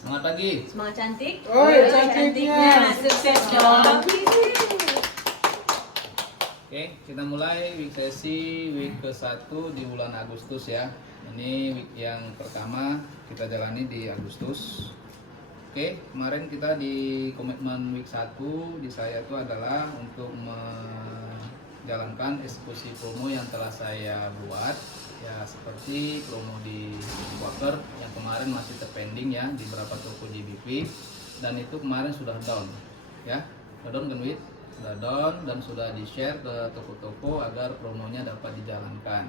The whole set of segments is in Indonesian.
Semangat pagi. Semangat cantik. Oh, Cantiknya. Sukses dong. Oke, kita mulai week sesi week ke-1 di bulan Agustus ya. Ini week yang pertama kita jalani di Agustus. Oke, kemarin kita di komitmen week 1 di saya itu adalah untuk menjalankan eksekusi promo yang telah saya buat ya, seperti promo di Quaker yang kemarin masih terpending ya di beberapa toko JBP, dan itu kemarin sudah down ya. Sudah down kan Wid? Sudah down dan sudah di share ke toko-toko agar promonya dapat dijalankan.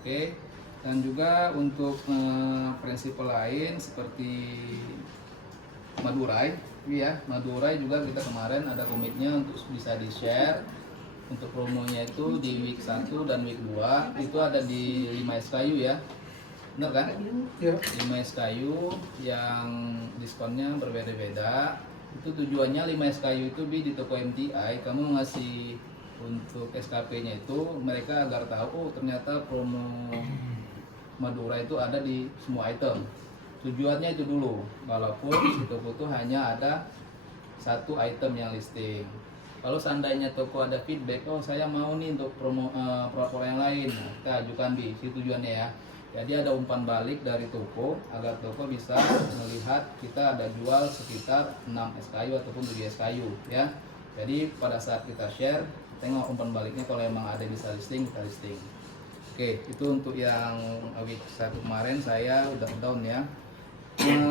Oke, dan juga untuk prinsip lain seperti Madurai ya, Madurai juga kita kemarin ada komitnya untuk bisa di share untuk promonya itu di week 1 dan week 2 itu ada di 5 SKU ya, bener kan? Ya. 5 SKU yang diskonnya berbeda-beda. Itu tujuannya 5 SKU itu di toko MTI kamu ngasih untuk SKP nya itu mereka agar tahu oh ternyata promo Madura itu ada di semua item. Tujuannya itu dulu, walaupun di toko itu hanya ada satu item yang listing. Kalau seandainya toko ada feedback, oh saya mau nih untuk promo produk yang lain, nah, kita ajukan di situ tujuannya ya. Jadi ada umpan balik dari toko agar toko bisa melihat kita ada jual sekitar 6 SKU ataupun 7 SKU ya. Jadi pada saat kita share, tengok umpan baliknya kalau memang ada bisa listing, kita listing. Oke, itu untuk yang week 1 kemarin saya udah down ya.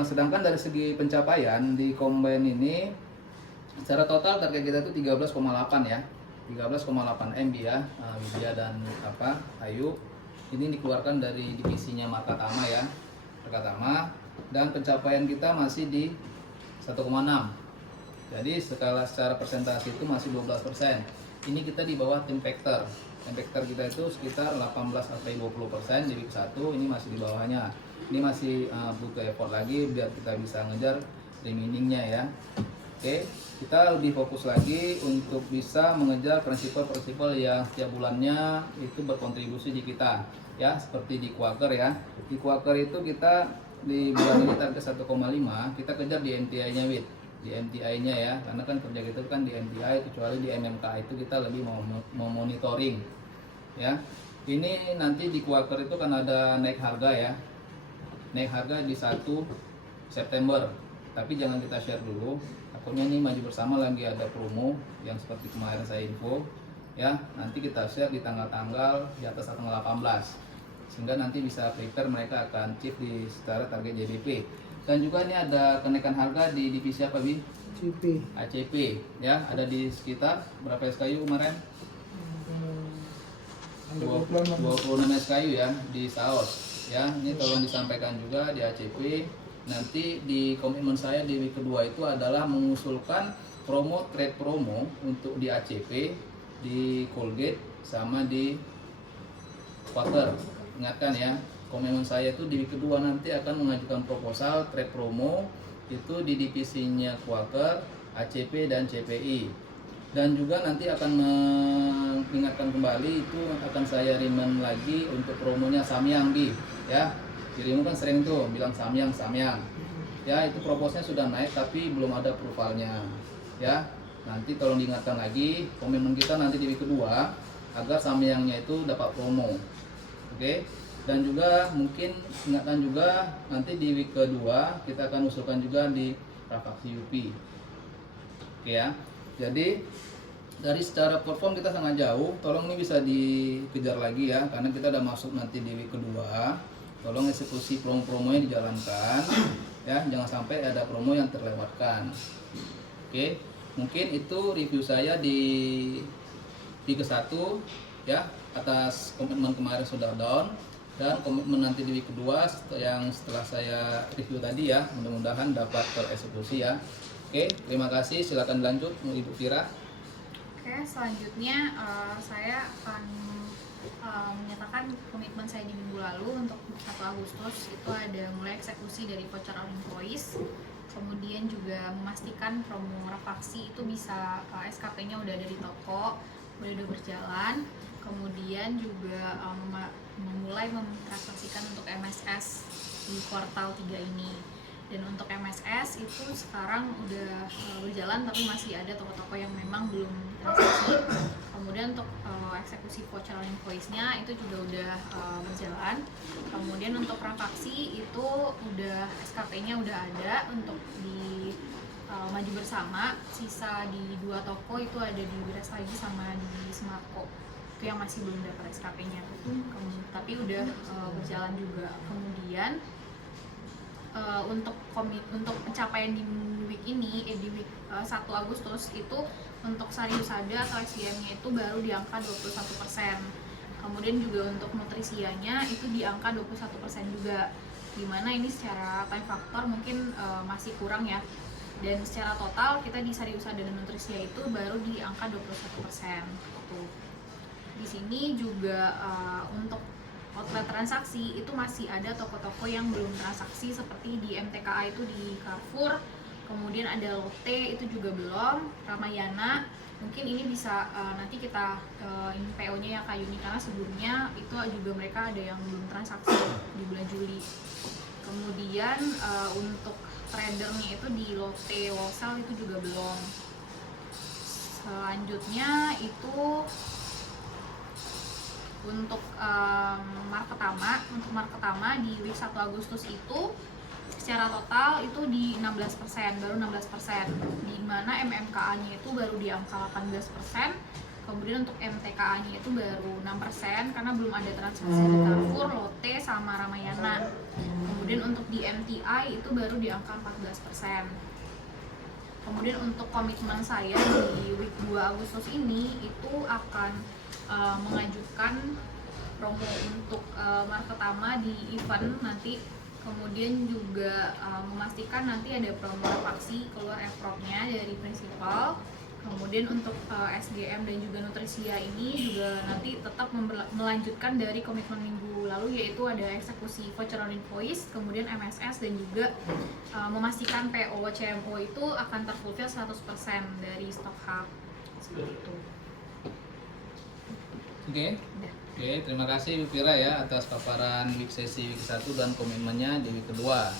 Sedangkan dari segi pencapaian di combine ini secara total target kita itu 13,8 ya, 13,8 MB ya. Widya dan Ayu ini dikeluarkan dari divisinya Markatama ya, Markatama, dan pencapaian kita masih di 1,6. Jadi secara persentase itu masih 12%. Ini kita di bawah tim factor. Tim factor kita itu sekitar 18-20% di week 1, ini masih di bawahnya. Ini masih butuh effort lagi biar kita bisa ngejar remaining-nya ya. Oke, kita lebih fokus lagi untuk bisa mengejar prinsipal-prinsipal yang setiap bulannya itu berkontribusi di kita ya, seperti di Quaker ya. Di Quaker itu kita di bulan ini target 1,5, kita kejar di MTI-nya Wid, di MTI-nya ya, karena kan kerja kita kan di MTI, kecuali di MMK itu kita lebih mau monitoring ya. Ini nanti di Quaker itu kan ada naik harga ya, naik harga di 1 September, tapi jangan kita share dulu, takutnya ini maju bersama lagi ada promo yang seperti kemarin saya info ya. Nanti kita share di tanggal-tanggal di atas tanggal 18 sehingga nanti bisa prepare mereka akan chip di secara target JBP. Dan juga ini ada kenaikan harga di divisi apa Bi? CP. ACP ya, ada di sekitar berapa SKU kemarin? 26 SKU ya di Saos ya. Ini tolong disampaikan juga di ACP. Nanti di komitmen saya di week kedua itu adalah mengusulkan trade promo untuk di ACP, di Colgate sama di Quaker. Ingatkan ya, komitmen saya itu di week kedua nanti akan mengajukan proposal trade promo itu di divisinya Quaker, ACP dan CPI. Dan juga nanti akan mengingatkan kembali itu akan saya remind lagi untuk promonya Samyang Bi ya. Dirimu kan sering tuh bilang Samyang ya, itu proposalnya sudah naik tapi belum ada approvalnya ya. Nanti tolong diingatkan lagi komitmen kita nanti di week kedua agar Samyangnya itu dapat promo. Oke. Dan juga mungkin ingatkan juga nanti di week kedua kita akan usulkan juga di Prafaksi UP. Oke ya. Jadi dari secara perform kita sangat jauh, tolong ini bisa dikejar lagi ya, karena kita udah masuk nanti di week kedua. Tolong eksekusi promo-promonya dijalankan ya, jangan sampai ada promo yang terlewatkan. Oke, mungkin itu review saya di week ke-1 ya, atas komitmen kemarin sudah down, dan komitmen nanti di week kedua yang setelah saya review tadi ya, mudah-mudahan dapat tereksekusi ya. Oke, terima kasih, silakan lanjut Ibu Vira. Oke, selanjutnya saya akan menyatakan komitmen saya di minggu lalu untuk 1 Agustus itu ada mulai eksekusi dari voucher all invoice, kemudian juga memastikan promo Rafaksi itu bisa SKP-nya udah ada di toko, udah berjalan, kemudian juga memulai mentransaksikan untuk MSS di kuartal 3 ini. Dan untuk MSS itu sekarang udah berjalan, tapi masih ada toko-toko yang memang belum transaksi. Kemudian untuk eksekusi voucher invoice-nya itu juga udah berjalan. Kemudian untuk prafaksi itu udah SKP-nya udah ada untuk di Maju Bersama. Sisa di 2 toko itu ada di Beras Lagi sama di Smartco. Itu yang masih belum dapat SKP-nya. Tapi udah berjalan juga. Kemudian untuk pencapaian di week ini, di week 1 Agustus itu untuk Sari Husada atau SDM-nya itu baru di angka 21%. Kemudian juga untuk nutrisianya itu di angka 21% juga. Dimana ini secara time factor mungkin masih kurang ya. Dan secara total kita di Sari Husada dan Nutrisia itu baru di angka 21%. Gitu. Di sini juga untuk outlet transaksi itu masih ada toko-toko yang belum transaksi seperti di MTKA itu di Carrefour, kemudian ada Lotte itu juga belum, Ramayana mungkin ini bisa nanti kita ini PO-nya ya Kak Yuni, karena sebelumnya itu juga mereka ada yang belum transaksi di bulan Juli. Kemudian untuk tradernya itu di Lotte Wholesale itu juga belum. Selanjutnya itu untuk Marketama di week 1 Agustus itu secara total itu di 16%, baru 16%, di mana MMKA-nya itu baru di angka 18%, kemudian untuk MTKA-nya itu baru 6% karena belum ada transaksi di Carrefour, Lotte, sama Ramayana. Kemudian untuk di MTI itu baru di angka 14%. Kemudian untuk komitmen saya di week 2 Agustus ini itu akan mengajukan promo untuk Marketama di event nanti, kemudian juga memastikan nanti ada promo faksi keluar F-Prop-nya dari prinsipal. Kemudian untuk SGM dan juga Nutrisia ini juga nanti tetap melanjutkan dari komitmen minggu lalu, yaitu ada eksekusi voucher on invoice, kemudian MSS, dan juga memastikan PO CMO itu akan terfulfill 100% dari stok hub. Seperti itu. Oke, terima kasih Bu Fira ya atas paparan week sesi week 1 dan komitmennya di week kedua.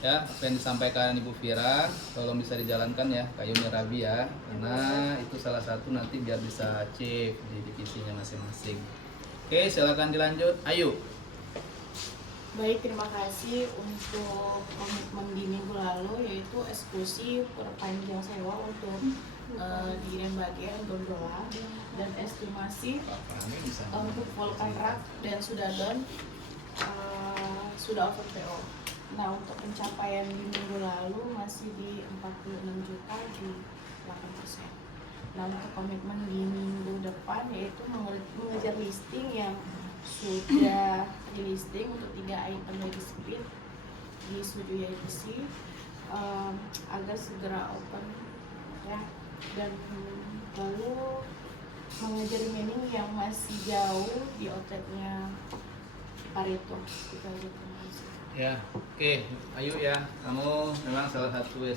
Ya, apa yang disampaikan Ibu Fira tolong bisa dijalankan ya Kak Yuni Rabi ya, karena itu salah satu nanti biar bisa achieve di divisinya masing-masing. Oke, silakan dilanjut. Ayo. Baik, terima kasih untuk komitmen di minggu lalu, yaitu eksekusi perpanjang sewa untuk di bagian gondola dan estimasi untuk Volcan Rak dan Sudadon sudah over PO. Nah, untuk pencapaian di minggu lalu masih di 46 juta di 8%. Nah, untuk komitmen di minggu depan yaitu mengejar listing yang sudah di listing untuk 3 item lagi speed di Studio YPC agar segera open ya, dan lalu mengejar remaining yang masih jauh di outletnya Pareto. Kita lihat Ya, oke, ayo ya, kamu memang salah satu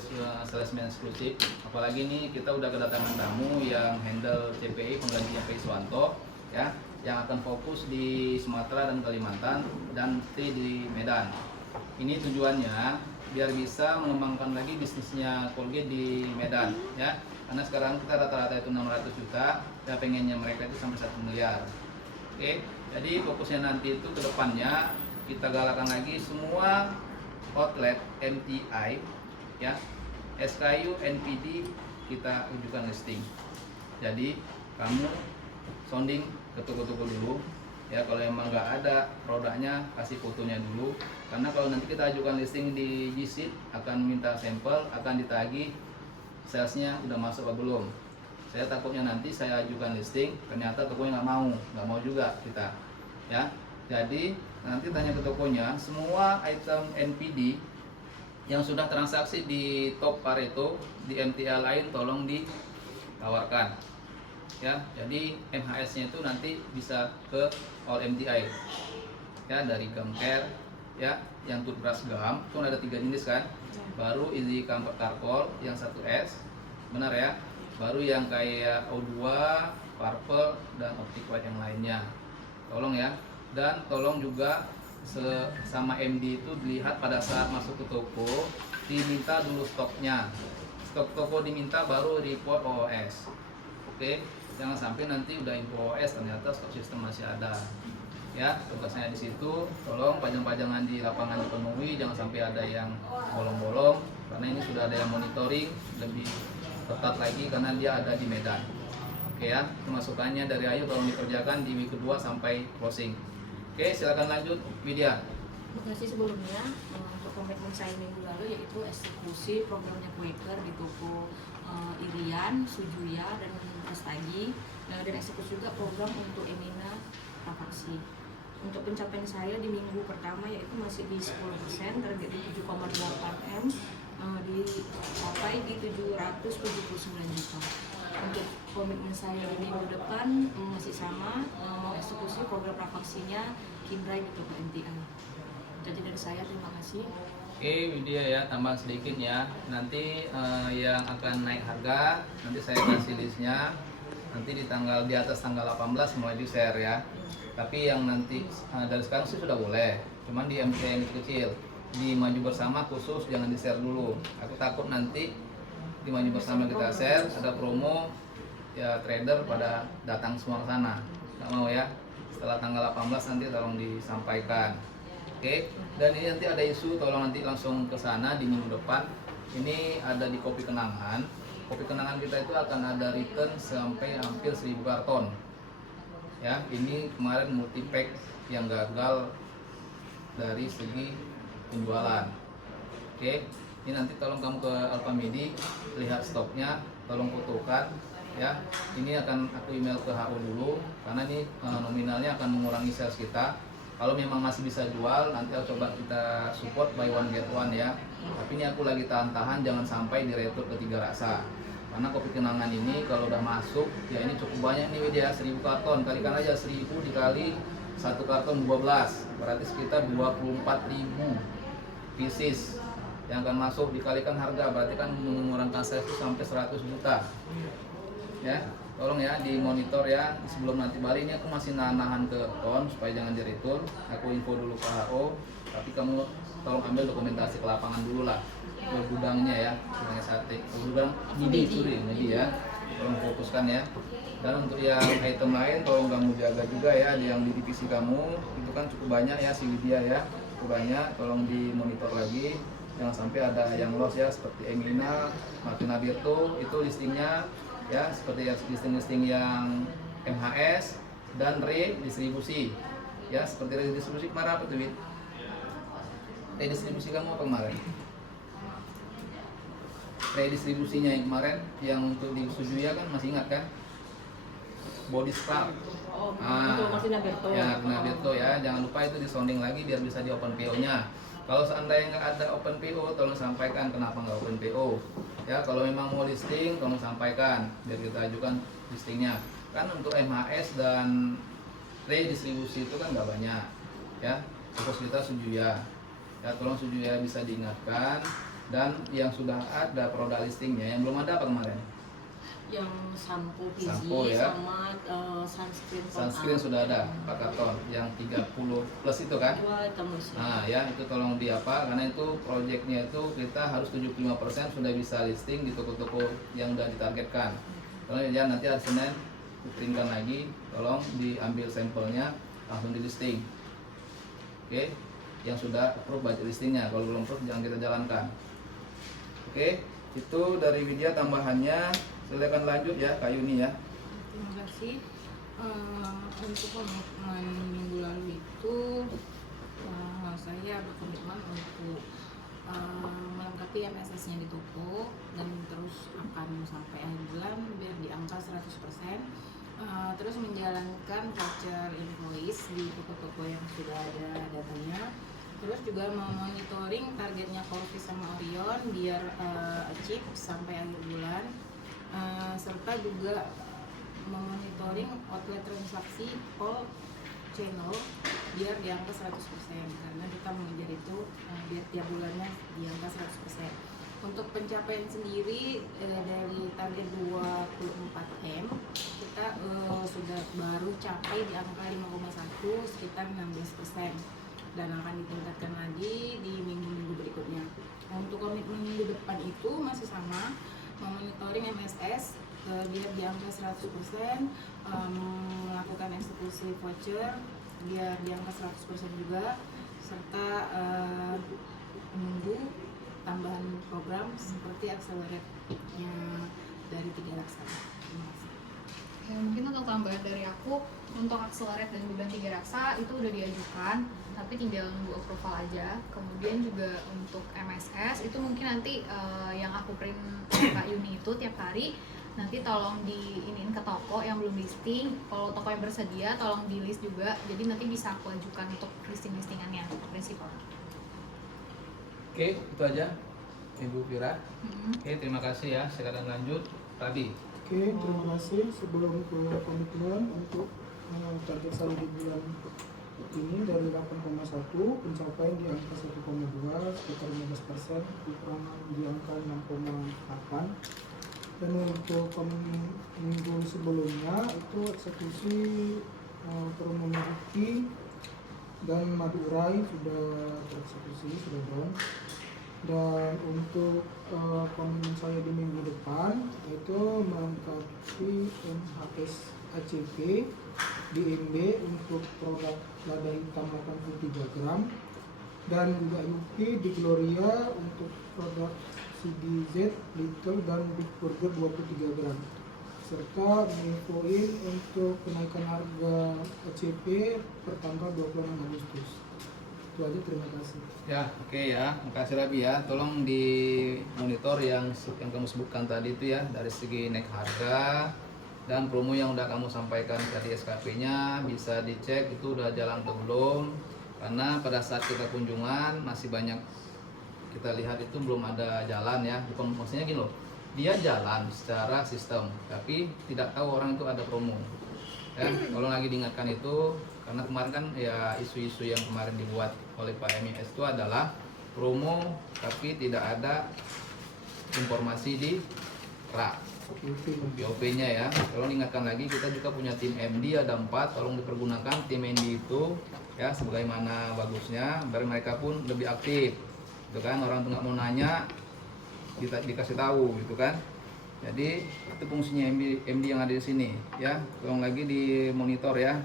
salesman eksklusif. Apalagi nih kita udah kedatangan tamu yang handle CPI penggantinya Pak Iswanto ya, yang akan fokus di Sumatera dan Kalimantan dan di Medan. Ini tujuannya biar bisa mengembangkan lagi bisnisnya Colgate di Medan ya. Karena sekarang kita rata-rata itu 600 juta, dan pengennya mereka itu sampai 1 miliar. Oke, jadi fokusnya nanti itu ke depannya kita galakan lagi semua outlet MTI ya, SKU, NPD kita ujukan listing. Jadi kamu sounding ke toko-toko dulu ya, kalau emang nggak ada produknya kasih fotonya dulu, karena kalau nanti kita ajukan listing di GSID akan minta sampel, akan ditagih salesnya udah masuk apa belum. Saya takutnya nanti saya ajukan listing ternyata tokonya nggak mau juga kita ya. Jadi nanti tanya ke tokonya, semua item NPD yang sudah transaksi di top Pareto, di MTL lain tolong ditawarkan ya. Jadi MHS-nya itu nanti bisa ke all MTI ya, dari gum care ya, yang toothbrush gum itu ada 3 jenis kan, baru Easy Comfort Charcoal yang 1S, benar ya, baru yang kayak O2, Purple, dan Optic White yang lainnya, tolong ya. Dan tolong juga sama MD itu dilihat pada saat masuk ke toko, diminta dulu stoknya. Stok toko diminta baru report OOS. Oke, jangan sampai nanti udah info OS ternyata stok sistem masih ada. Ya, tugasnya di situ. Tolong pajang-pajangan di lapangan dipenuhi, jangan sampai ada yang bolong-bolong karena ini sudah ada yang monitoring lebih ketat lagi karena dia ada di Medan. Oke ya, pemasukannya dari Ayu tolong dikerjakan di week kedua sampai closing. Oke, silakan lanjut Widya. Terima kasih sebelumnya untuk komitmen saya minggu lalu yaitu eksekusi programnya Quaker di toko Irian, Sujuya, dan Prestagi, dan eksekusi juga program untuk Emina Prapaksi. Untuk pencapaian saya di minggu pertama yaitu masih di 10%, target di 7,8 M, dicapai di 779 juta. Untuk komitmen saya di minggu depan masih sama, mau eksekusi program prapaksinya Kindrai di toko MTI. Jadi dari saya terima kasih. Oke Widya ya, tambah sedikit ya. Nanti yang akan naik harga nanti saya kasih listnya. Nanti di atas tanggal 18 mulai di share ya. Tapi yang nanti dari sekarang sih sudah boleh. Cuman di MC yang kecil, di maju bersama khusus jangan di share dulu. Aku takut nanti di maju bersama kita share ada promo ya, trader pada datang semua ke sana. Nggak mau ya. Setelah tanggal 18 nanti tolong disampaikan. Oke, dan ini nanti ada isu, tolong nanti langsung ke sana di minggu depan. Ini ada di Kopi Kenangan. Kopi Kenangan kita itu akan ada return sampai hampir 1000 karton. Ya, ini kemarin multi pack yang gagal dari segi penjualan. Oke, ini nanti tolong kamu ke Alfamidi, lihat stoknya, tolong fotokan. Ya, ini akan aku email ke HO dulu karena ini nominalnya akan mengurangi sales kita. Kalau memang masih bisa jual, nanti aku coba kita support buy one get one ya. Tapi ini aku lagi tahan-tahan, jangan sampai diretur ke 3 rasa. Karena Kopi Kenangan ini kalau udah masuk, ya ini cukup banyak nih Widya, 1000 karton. Kalikan aja 1000 dikali 1 karton 12, berarti sekitar 24.000 pieces yang akan masuk. Dikalikan harga, berarti kan mengurangkan sales itu sampai 100 juta. Ya, tolong ya dimonitor ya, sebelum nanti balik. Ini aku masih nahan ke ton supaya jangan diretur. Aku info dulu ke HO, tapi kamu tolong ambil dokumentasi ke lapangan dulu lah, ke gudangnya ya, gudangnya sate, ke gudang Midi ya, tolong fokuskan ya. Dan untuk yang item lain tolong kamu jaga juga ya, yang di divisi kamu itu kan cukup banyak ya si Widya ya, cukup banyak, tolong dimonitor lagi, jangan sampai ada yang loss ya, seperti Emina, Martina Birto itu listingnya ya, seperti ya listing yang MHS dan redistribusi ya, seperti redistribusi kemarin apa tuh Wid? Redistribusi kamu apa kemarin? Redistribusinya yang kemarin yang untuk di Sujuya kan masih ingat kan? Body scrub. Untuk Martina Berto. Ya, Martina Berto ya, jangan lupa itu di sounding lagi biar bisa di open PO-nya. Kalau seandainya nggak ada open PO, tolong sampaikan kenapa nggak open PO. Ya, kalau memang mau listing, tolong sampaikan biar kita ajukan listingnya. Kan untuk MHS dan redistribusi itu kan nggak banyak. Ya, fokus kita Sujuya. Ya, tolong Sujuya bisa diingatkan. Dan yang sudah ada produk listingnya, yang belum ada apa kemarin? Yang sampo PG Sampo, ya. sama sunscreen. Sunscreen sudah ada 4 karton, yang 30 plus itu kan? Dua tembus. Nah ya, itu tolong di apa, karena itu projectnya itu kita harus 75% sudah bisa listing di toko-toko yang sudah ditargetkan. Tolong ya, nanti hari Senin putingkan lagi, tolong diambil sampelnya langsung di listing. Oke, yang sudah approve budget listingnya, kalau belum approve jangan kita jalankan. Oke, itu dari Widya tambahannya. Silakan lanjut ya, Kak Yuni ya. Terima kasih. Untuk komitmen minggu lalu itu saya berkomitmen untuk melengkapi MSS-nya di toko dan terus akan sampai akhir bulan biar di angka 100%. Terus menjalankan voucher invoice di toko-toko yang sudah ada datanya. Terus juga memonitoring targetnya Corvis sama Orion biar achieve sampai akhir bulan. Serta juga memonitoring outlet transaksi all channel biar di angka 100% karena kita mengejar itu biar tiap bulannya di angka 100%. Untuk pencapaian sendiri dari target 24M kita sudah baru capai di angka 5,1 sekitar 16%. dan akan ditingkatkan lagi di minggu-minggu berikutnya. Nah, untuk komitmen minggu depan itu masih sama, memonitoring MSS biar di angka 100%, melakukan eksekusi voucher biar di angka 100% juga, serta menunggu tambahan program seperti accelerate-nya dari 3 laksana. Terima kasih. Ya, mungkin untuk tambahan dari aku, untuk akselerate dan beban 3 raksa itu udah diajukan, tapi tinggal nunggu approval aja. Kemudian juga untuk MSS itu mungkin nanti yang aku print Kak Yuni itu tiap hari, nanti tolong diinin ke toko yang belum listing. Kalau toko yang bersedia tolong di list juga, jadi nanti bisa aku ajukan untuk listingannya prinsipal. Oke, itu aja Ibu Vira. Oke, terima kasih ya. Sekarang lanjut Rabi. Oke, terima kasih. Sebelum ke komitmen untuk target saldo di bulan ini dari 8,1 pencapaian di angka 1,2 sekitar 15%, kekurangan di angka 6,8. Dan untuk minggu sebelumnya itu eksekusi promo Murti dan Madu Urai sudah tereksekusi, sudah down. Dan untuk komitmen saya di minggu depan itu melengkapi MHS ACP di MB untuk produk lada hitam 83 gram dan juga Yupi di Gloria untuk produk CDZ Little dan Big Burger 23 gram, serta menginfoin untuk kenaikan harga ACP per tanggal 26 Agustus. Itu aja, terima kasih. Ya, oke ya. Makasih Rabi ya. Tolong di monitor yang kamu sebutkan tadi itu ya, dari segi naik harga dan promo yang udah kamu sampaikan tadi SKP-nya bisa dicek itu udah jalan atau belum. Karena pada saat kita kunjungan masih banyak kita lihat itu belum ada jalan ya. Bukan maksudnya gini loh. Dia jalan secara sistem, tapi tidak tahu orang itu ada promo. Ya, kalau lagi diingatkan itu karena kemarin kan ya isu-isu yang kemarin dibuat oleh Pak MIS itu adalah promo tapi tidak ada informasi di rak BOP-nya ya. Tolong ingatkan lagi, kita juga punya tim MD ada 4, tolong dipergunakan tim MD itu ya sebagaimana bagusnya biar mereka pun lebih aktif. Itu kan orang tuh nggak mau nanya kita dikasih tahu gitu kan. Jadi itu fungsinya MD yang ada di sini ya. Tolong lagi dimonitor ya.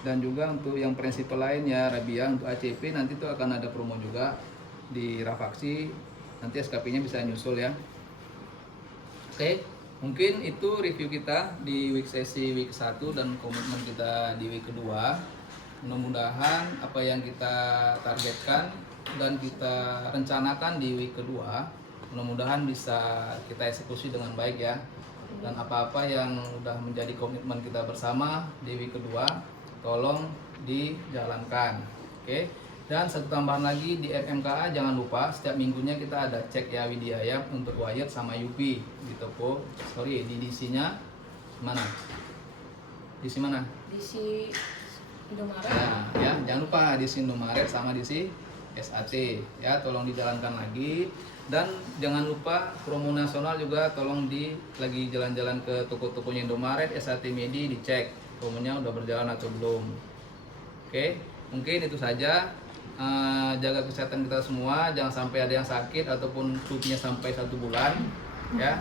Dan juga untuk yang prinsipal lain ya Rabia, untuk ACP nanti tuh akan ada promo juga di Rafaksi, nanti SKP-nya bisa nyusul ya. Oke, mungkin itu review kita di week sesi week 1 dan komitmen kita di week kedua. Mudah-mudahan apa yang kita targetkan dan kita rencanakan di week kedua mudah-mudahan bisa kita eksekusi dengan baik ya. Dan apa-apa yang udah menjadi komitmen kita bersama di week kedua tolong dijalankan. Oke. Dan satu tambahan lagi di RMKA jangan lupa setiap minggunya kita ada cek ya Widya ya untuk Wyatt sama Yupi di toko. Sorry, di DC-nya mana? DC mana? DC Indomaret. Nah, ya jangan lupa DC Indomaret sama DC SAT ya, tolong dijalankan lagi. Dan jangan lupa promo nasional juga tolong lagi jalan-jalan ke toko-tokonya Indomaret, SAT Medi dicek promonya udah berjalan atau belum. Oke, mungkin itu saja. Jaga kesehatan kita semua, jangan sampai ada yang sakit ataupun cutinya sampai 1 bulan ya.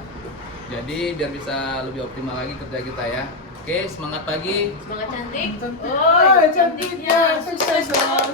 Jadi biar bisa lebih optimal lagi kerja kita ya. Oke, semangat pagi. Semangat cantik. Oh, cantiknya sukses dong.